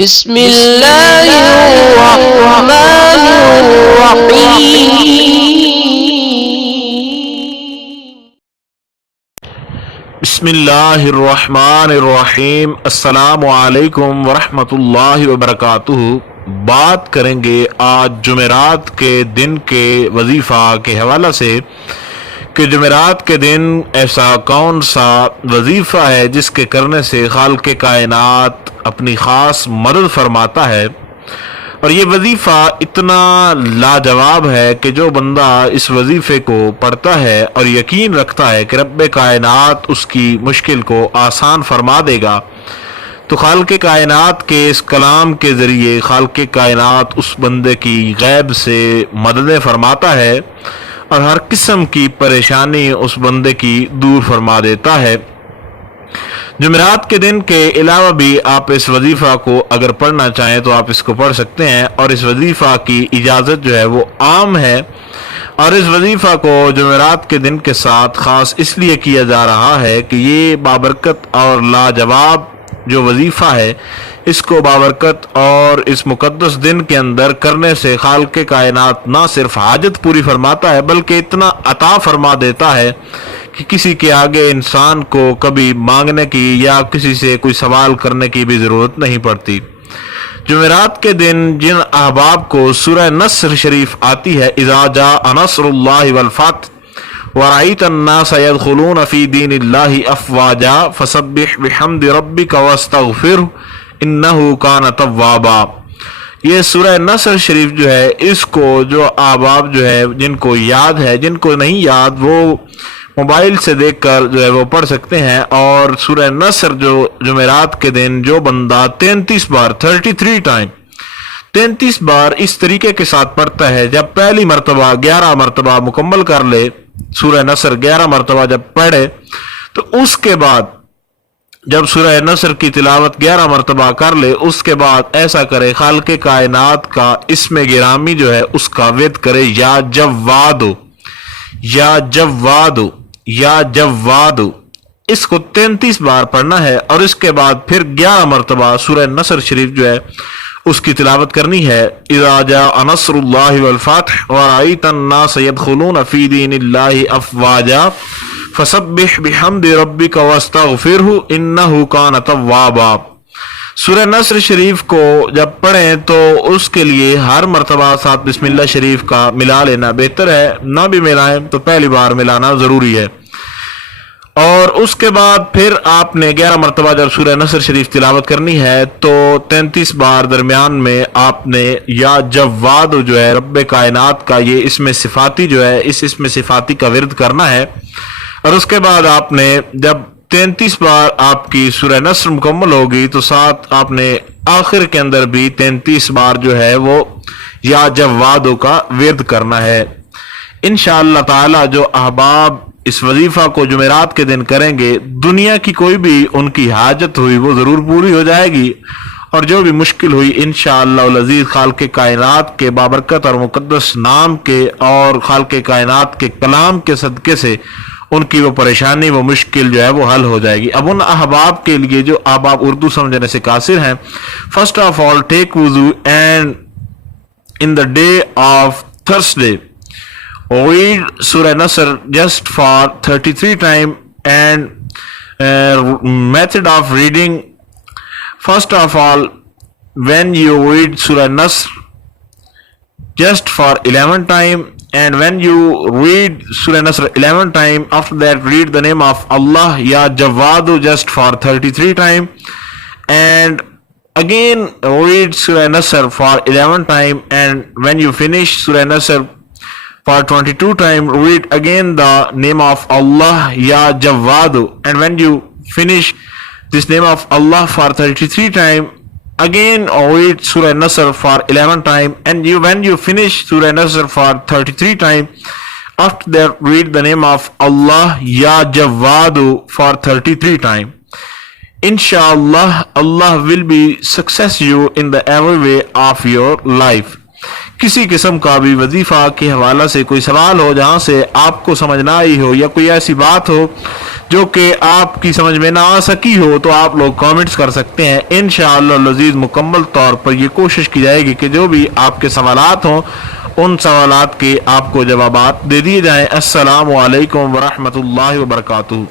بسم اللہ الرحمن الرحیم بسم اللہ الرحمن الرحیم۔ السلام علیکم ورحمۃ اللہ وبرکاتہ۔ بات کریں گے آج جمعرات کے دن کے وظیفہ کے حوالہ سے کہ جمعرات کے دن ایسا کون سا وظیفہ ہے جس کے کرنے سے خالق کائنات اپنی خاص مدد فرماتا ہے، اور یہ وظیفہ اتنا لاجواب ہے کہ جو بندہ اس وظیفے کو پڑھتا ہے اور یقین رکھتا ہے کہ رب کائنات اس کی مشکل کو آسان فرما دے گا، تو خالق کائنات کے اس کلام کے ذریعے خالق کائنات اس بندے کی غیب سے مددیں فرماتا ہے اور ہر قسم کی پریشانی اس بندے کی دور فرما دیتا ہے۔ جمعرات کے دن کے علاوہ بھی آپ اس وظیفہ کو اگر پڑھنا چاہیں تو آپ اس کو پڑھ سکتے ہیں، اور اس وظیفہ کی اجازت جو ہے وہ عام ہے، اور اس وظیفہ کو جمعرات کے دن کے ساتھ خاص اس لیے کیا جا رہا ہے کہ یہ بابرکت اور لاجواب جو وظیفہ ہے، اس کو بابرکت اور اس مقدس دن کے اندر کرنے سے خالق کائنات نہ صرف حاجت پوری فرماتا ہے بلکہ اتنا عطا فرما دیتا ہے کہ کسی کے آگے انسان کو کبھی مانگنے کی یا کسی سے کوئی سوال کرنے کی بھی ضرورت نہیں پڑتی۔ جمعرات کے دن جن احباب کو سورہ نصر شریف آتی ہے، اذا جاء نصر اللہ والفتح وَرَأَيْتَ النَّاسَ يَدْخُلُونَ فِي دِينِ اللَّهِ أَفْوَاجًا فَسَبِّحْ بِحَمْدِ رَبِّكَ وَاسْتَغْفِرْهُ إِنَّهُ كَانَ تَوَّابًا۔ یہ سورہ نصر شریف جو ہے، اس کو جو احباب جو ہے جن کو یاد ہے، جن کو نہیں یاد وہ موبائل سے دیکھ کر جو ہے وہ پڑھ سکتے ہیں، اور سورہ نصر جو جمعرات کے دن جو بندہ 33 بار 33 بار اس طریقے کے ساتھ پڑھتا ہے، جب پہلی مرتبہ 11 مرتبہ مکمل کر لے، سورہ نصر 11 مرتبہ جب پڑھے، تو اس کے بعد جب سورہ نصر کی تلاوت 11 مرتبہ کر لے، اس کے بعد ایسا کرے خالق کائنات کا اسم گرامی جو ہے اس کا ورد کرے، یا جواد یا جواد یا جواد، اس کو 33 بار پڑھنا ہے، اور اس کے بعد پھر 11 مرتبہ سورہ نصر شریف جو ہے اس کی تلاوت کرنی ہے۔ اذا جاء نصر اللہ والفتح ورأيت الناس يدخلون في دين الله افواجا فسبح بحمد ربك واستغفره انه كان توابا۔ سورہ نصر شریف کو جب پڑھیں تو اس کے لیے ہر مرتبہ ساتھ بسم اللہ شریف کا ملا لینا بہتر ہے، نہ بھی ملائیں تو پہلی بار ملانا ضروری ہے، اور اس کے بعد پھر آپ نے 11 مرتبہ جب سورہ نصر شریف تلاوت کرنی ہے تو 33 بار درمیان میں آپ نے یا جواد جو ہے رب کائنات کا یہ اسم صفاتی جو ہے، اس اسم صفاتی کا ورد کرنا ہے، اور اس کے بعد آپ نے جب 33 بار آپ کی سورہ نصر مکمل ہوگی تو ساتھ آپ نے آخر کے اندر بھی 33 بار جو ہے وہ یا جوادوں کا ورد کرنا ہے۔ انشاءاللہ تعالی جو احباب اس وظیفہ کو جمعرات کے دن کریں گے، دنیا کی کوئی بھی ان کی حاجت ہوئی وہ ضرور پوری ہو جائے گی، اور جو بھی مشکل ہوئی انشاءاللہ العزیز خالق کائنات کے بابرکت اور مقدس نام کے اور خالق کائنات کے کلام کے صدقے سے ان کی وہ پریشانی وہ مشکل جو ہے وہ حل ہو جائے گی۔ اب ان احباب کے لیے جو احباب اردو سمجھنے سے قاصر ہیں، فرسٹ آف آل ٹیک وضو and in the day of Thursday read Surah Nasr just for 33 times, and method of reading: first of all, when you read Surah Nasr just for 11 times, and when you read Surah Nasr 11 times, after that read the name of Allah Ya Jawadu just for 33 times, and again read Surah Nasr for 11 times, and when you finish Surah Nasr for 22 times, read again the name of Allah Ya Jawadu, and when you finish this name of Allah for 33 times, again read Surah Nasr for 11 times, and when you finish Surah Nasr for 33 times, after that read the name of Allah Ya Jawadu for 33 times. Inshallah, Allah will be success you in the every way of your life. کسی قسم کا بھی وظیفہ کے حوالہ سے کوئی سوال ہو جہاں سے آپ کو سمجھ نہ آئی ہو، یا کوئی ایسی بات ہو جو کہ آپ کی سمجھ میں نہ آ سکی ہو تو آپ لوگ کامنٹس کر سکتے ہیں. انشاءاللہ العزیز مکمل طور پر یہ کوشش کی جائے گی کہ جو بھی آپ کے سوالات ہوں ان سوالات کے آپ کو جوابات دے دیے جائیں. السلام علیکم ورحمۃ اللہ وبرکاتہ.